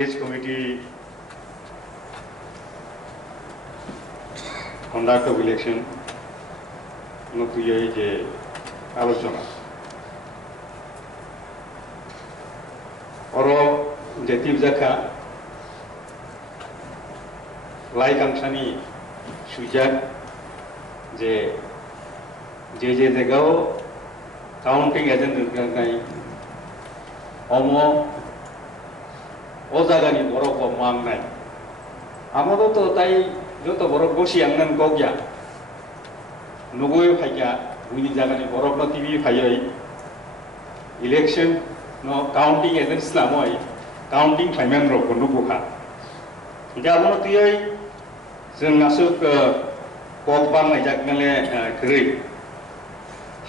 Committee conduct of election নতুন যে আলোচনা অর জাতীয় জাখা লাই কাংসানি সুজাক যে জায়গাও কাউন্টিং এজেন্ট নাই অম ও জায়গানি বরফ মাং নাই আমাদের তো তাই যত বরফ বসি আংনান গিয়া নুগুই ফাইয়া উইনি জায়গানি বরফ ন টিভি ফাইয়াই ইলেকশন ন কাউন্টিং এজেন্ট ইসলামই কাউন্টিं खायमान रखौ नुबुखा गाबोन तुयै जों आसुक कक बांनाय जागनाले गरै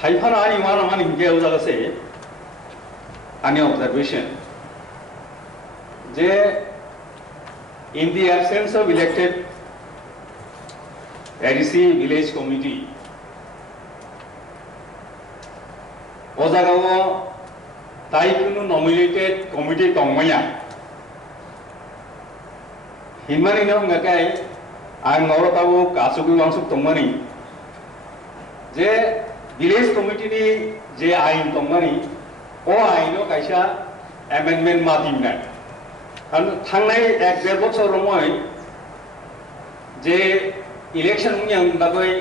हायफाना आनि माना मानि हिंगायाव जागासे आनि observation J in the absence of elected ADC village committee ओजागाव ताई कुनु nominated committee tongmaya हिनमानि न ngakai ang ngorotawo kasugu wangsuk tongmani je village committee ni je ain tongmani o aino kaisa amendment matimna थांनाय एक देर बছर रमय जे election मुयां बागै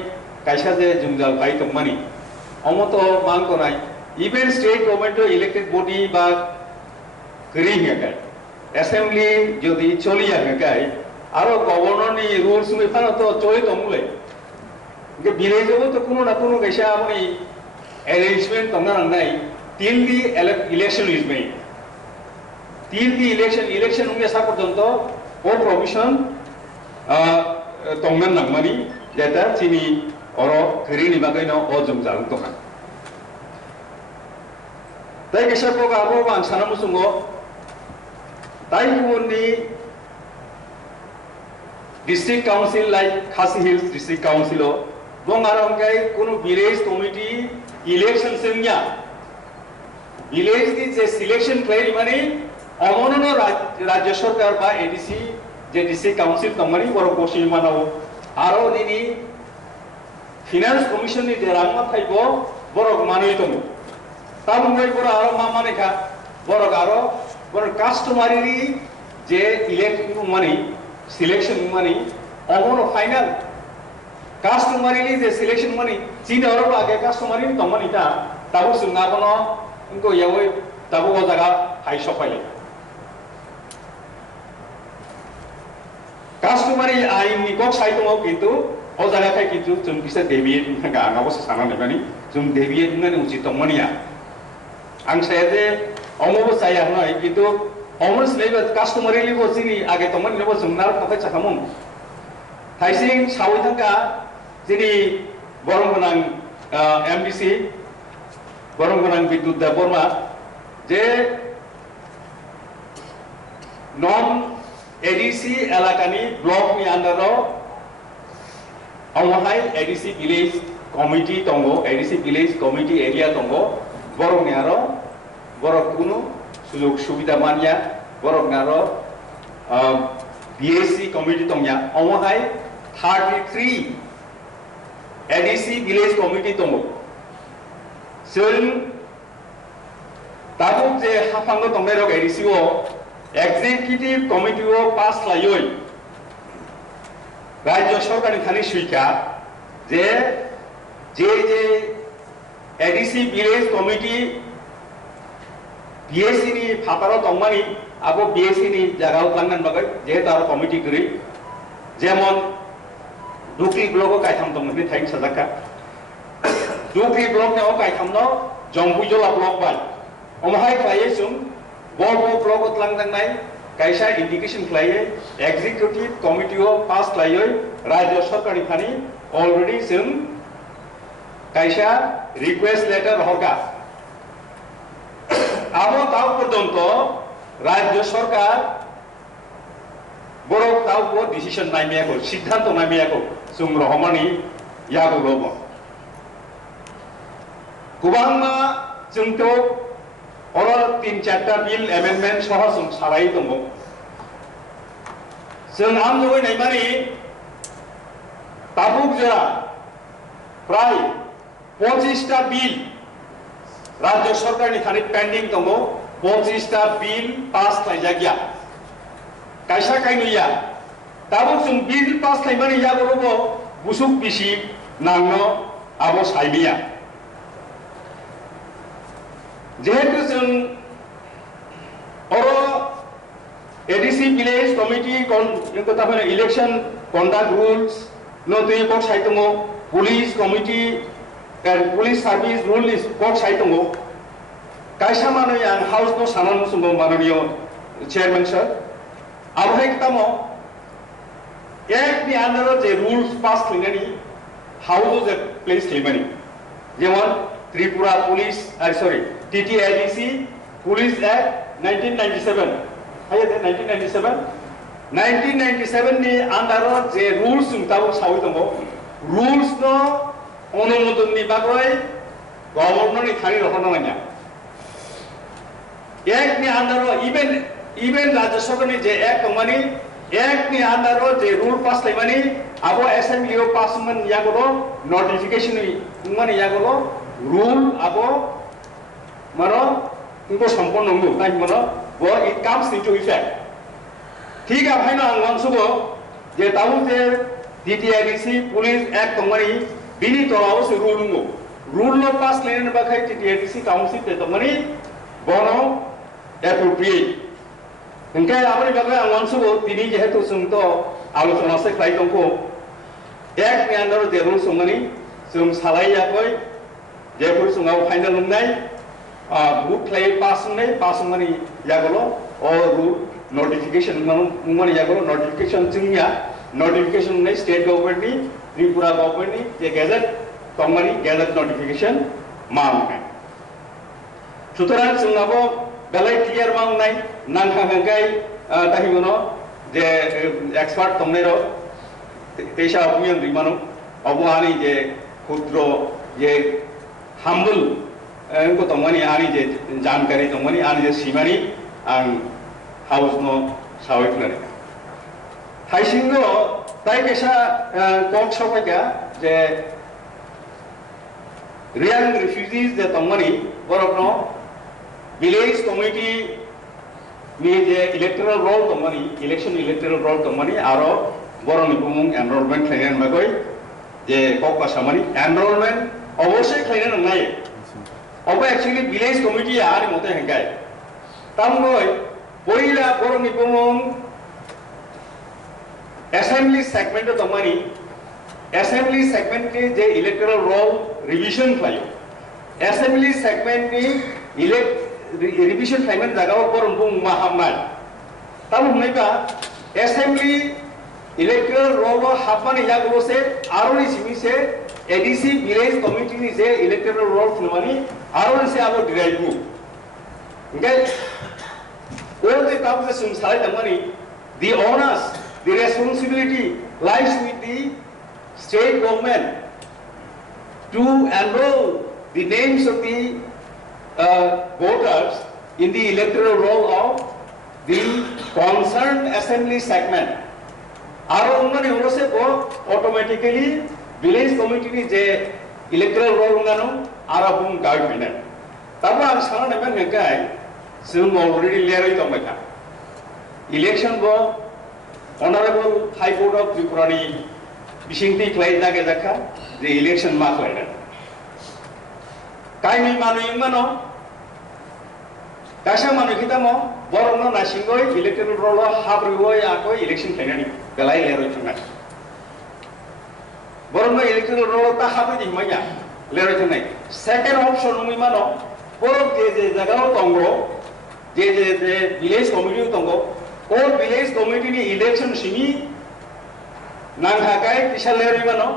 कायसा जे जुंजाल बाय तंमानि अमत मांगनाय even state government elected body बा गरि हेगाय असेंबली जदि चलिया हेगाय आरो गवर्नर नि रूल्स में फानो तो चोय तंगले के विलेज तो कोनो ना कोनो कायसा माने अरेंजमेंट तंगना नाय till the election is made till the election unge sa porjonto o provision tongnan nangmani jeta chini oro geri ni bagai no o jumjal tokan tai kesa ko abo bang sanamu sungo tai kundi district council like Khasi Hills district council o bongarong gai kono village committee election sengya village di je selection claim mani অমনন রাজ্য সরকার বা ADC যে district council তংমানি বড় বসি মানাও আরো নিনি finance commission নি যে রাংমা থাইব বড় মানই তং তামুই বড় আরো মা মানেখা বড় আরো বড় কাস্টমারি যে ইলেকশন মানি সিলেকশন মানি অমন ফাইনাল কাস্টমারি যে সিলেকশন মানি চিন আরো আগে কাস্টমারি তংমানিটা তাবো সুঙ্গা বনো ইনকো ইয়াওই তাবো জায়গা high সফাইলে Customary ain ni kok sai tong kintu o jaga kai kintu jum kisa deviate nga ngabo sana ne bani jum deviate ngani ucit tong mania ang saya de omo sai ya noi kintu omo slei customary li bo sini age tong mani bo jum nar pakai chakamung thaising sawi thangka jini borong gonang MDC borong gonang Bidut Deborma je non ADC एलाकानी block में अंदर अमहाय ADC village committee तंगो ADC village committee area तंगो बरक नारो बरक कुनु सुजुग सुविधा मानिया बरक नारो BSC कमिटी तंगया अमहाय 33 ADC विलेज कमिटी तंगो जों ताबुक जे हाफांगो तंगनाय रक ADC ओ एग्जीक्यूटिव कमिटी ओ पास लायोय राज्य सरकारनि खानि सुइका जे एडीसी विलेज कमिटी बीएससी नि फातारो तंमानि आबो बीएससी नि जागाव लांगनान बागै जे तार कमिटी गरि जेमन दुखि ब्लॉक ओ कायथाम तंमनि थाइन साजाका दुखि ब्लॉक ने ओ कायथामनो जंगुजला ब्लॉक बाय अमहाय खायै सुं बो ब्लॉक उतलांगनाय कायसा इंडिकेशन खालायो एग्जीक्यूटिव कमिटी ओ पास खालायो राज्य सरकारनि खानि अलरेडी जों कायसा रिक्वेस्ट लेटर हरगा आबो ताव पर्यन्त राज्य सरकार बरक ताव को डिसिजन नायमियाखौ सिद्धांत नायमियाखौ जों रहमानि यागुलबो गोबांमा जोंथ' और 3-4 बिल एमेंडमेंट सह जों साराय दङ जों आम जगैनाय माने ताबुक जरा प्राय 25टा बिल राज्य सरकारनि थाखाय पेन्डिं दङ 25टा बिल पास खालामजागिया कायसा कायनुया ताबुक जों बिल पास खालामनानै जागोरबो बुसुक बिसि नांनो आबो साइबिया जेहेतु जों अरो ADC village committee election conduct rules नो तुई कोक साइतमो police committee police service rule कोक साइतमो कायसा मानो आं हाउस नो सानानो सुंगो माननीय चेयरमैन सर आबहाय कितामो एक नि अंडर जे रूल्स पास खालामनानै हाउस जे प्लेस खालामनानै जेमन Tripura police sorry TTIDC police act 1997 हाय 1997 नि अंडर जे रूल्स ताबो सावै दङ रूल्स नो अनुमोदन नि बागै गभर्नर नि थारि रखनांगया एक नि अंडर इवन राज्य सरकारनि जे एक्ट दंमानि एक नि अंडर जे रूल पास खालामनानै आबो असेंबली आव पास मन यागलो नोटिफिकेशन माने यागलो रूल आबो मानो इनको संपन्न नंगौ नाय मानो वो इट कम्स इनटू इफेक्ट ठीक है भाई ना आंसुगो जे ताऊ जे TTIDC पुलिस एक्ट दंमानि बिनि तलाव से रूल नंगौ रूल नो पास लेने बाखै TTIDC काउंसिल ते दंमानि बोनो एप्रोप्रिएट इनके आबनि बागै आंसुगो दिनै जेहेतु जों तो आलोचना से खाय दंखौ एक नि अंडर जे रूल्स दंमानि जों सालायाखै जेफोर जोंआव फाइनल होननाय बुक खालाय पास माने यागलो और रूल नोटिफिकेशन माने यागलो नोटिफिकेशन जोंनिया नोटिफिकेशन नै स्टेट गवर्नमेंट नि त्रिपुरा गवर्नमेंट नि जे गेजेट तंमानि गेजेट नोटिफिकेशन मावनाय सुतरां जोंनाबो बेलाय क्लियर मावनाय नांखांगाय ताहिमनो जे एक्सपर्ट तंनेरो तेसा अपुयन रिमानो अबुआनि जे खुद्र जे हाम्बल इनको तंमानि आनि जे जानकारी तंमानि आनि जे सीमानि आं हाउस नो सावैखनानै थाइसिंनो ताइ केसा कक सबायगा जे रियान रिफ्यूजीज जे तंमानि बरफनो विलेज कमिटी नि जे इलेक्टोरल रोल तंमानि इलेक्शन इलेक्टोरल रोल तंमानि आरो बरनि बुमुं एनरोलमेंट खायनाय बागै जे कक सामानि एनरोलमेंट अवश्य खायनो नंनाय अब एक्चुअली विलेज कमिटी आरि मते हेंगाय तामगय पहिला बरनि बुमुं असेंबली सेगमेंट तंमानि असेंबली सेगमेंट नि जे इलेक्टोरल रोल रिविजन खायो असेंबली सेगमेंट नि रिविजन खायमोन जागाव बरन बुमुं माहामनाय ताम हमनायबा असेंबली इलेक्टोरल रोल हाबमानि यागलसे आरोनि सिमिसे एडीसी विलेज कमिटी नि जे इलेक्टोरल रोल फुलमानि आरोनि से आबो डिराइबु ओके all the propositions सारे तंमानि the onus the responsibility lies with the state government to enroll the names of the voters in the electoral roll of the concerned assembly segment. आरो उन्होंने उनसे वो automatically village committee नि जे electoral roll उन्गानो आरो Bum guide मिने तब आं साना नमन हेंगाय जों already लेरै दंबायखा election वो honorable high court of Tripura नि बिसिंति क्लाइड जागे जाखा जे election मा क्लाइड कायनि मानु इंमानो काशा मानु खितामो बरनो नासिंगय इलेक्टोरल रोल हाब्रुगय आको इलेक्शन क्लाइडनि गलाय लेरै थांनाय बरनो इलेक्टोरल रोल ता हाब्रु दिमाया लेरै थांनाय सेकेंड ऑप्शन उमिमानो बर जे जगाव दंगो जे विलेज कमिटी दंगो ओ विलेज कमिटी नि इलेक्शन सिमी नांखागाय किसा लेरै मानो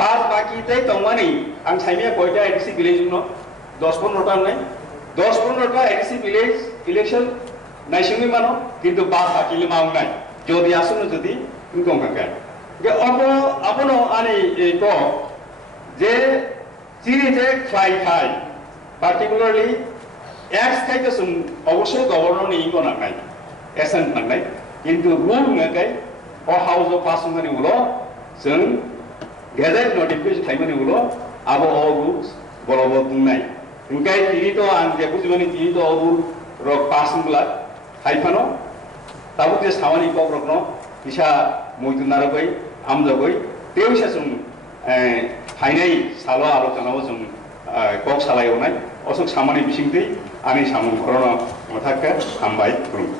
बाद बाकी ते तंमानि आं साइमिया कयटा एडीसी विलेज नो 10-15 टा नै 10-15 टा एडीसी विलेज इलेक्शन नाइसिंनि मानो किन्तु बाद बाकी ले मावनाय जदि आसुनो जदि इनकम कागाय के अबो आपनो आनि को जे चिरि जे क्लाइ खाय पार्टिकुलारली एक्स खाय के सुन अवश्य गवर्नर नि इनको नांनाय एसेंट नांनाय किन्तु रूल नगाय हाउस अफ पास होननानै उनाव जों गेजेट नटिफिकेशन थाइमानि उनाव आबो अबु बलबो बुंनाय ओंखाय तिनिथ' आं जेबो जिमानि तिनिथ' अबु रक पास होनब्ला थाइफानो ताबो जे सामानि क'रकनो इसा मुइदुनारबै हामजाबै तेवसा जों फाइनाय साल' आलोचनाव जों क'क सालायनाय असक सामानि बिसिंथै आंनि सामुं खर'नो मथाखो हामबाय खुलुम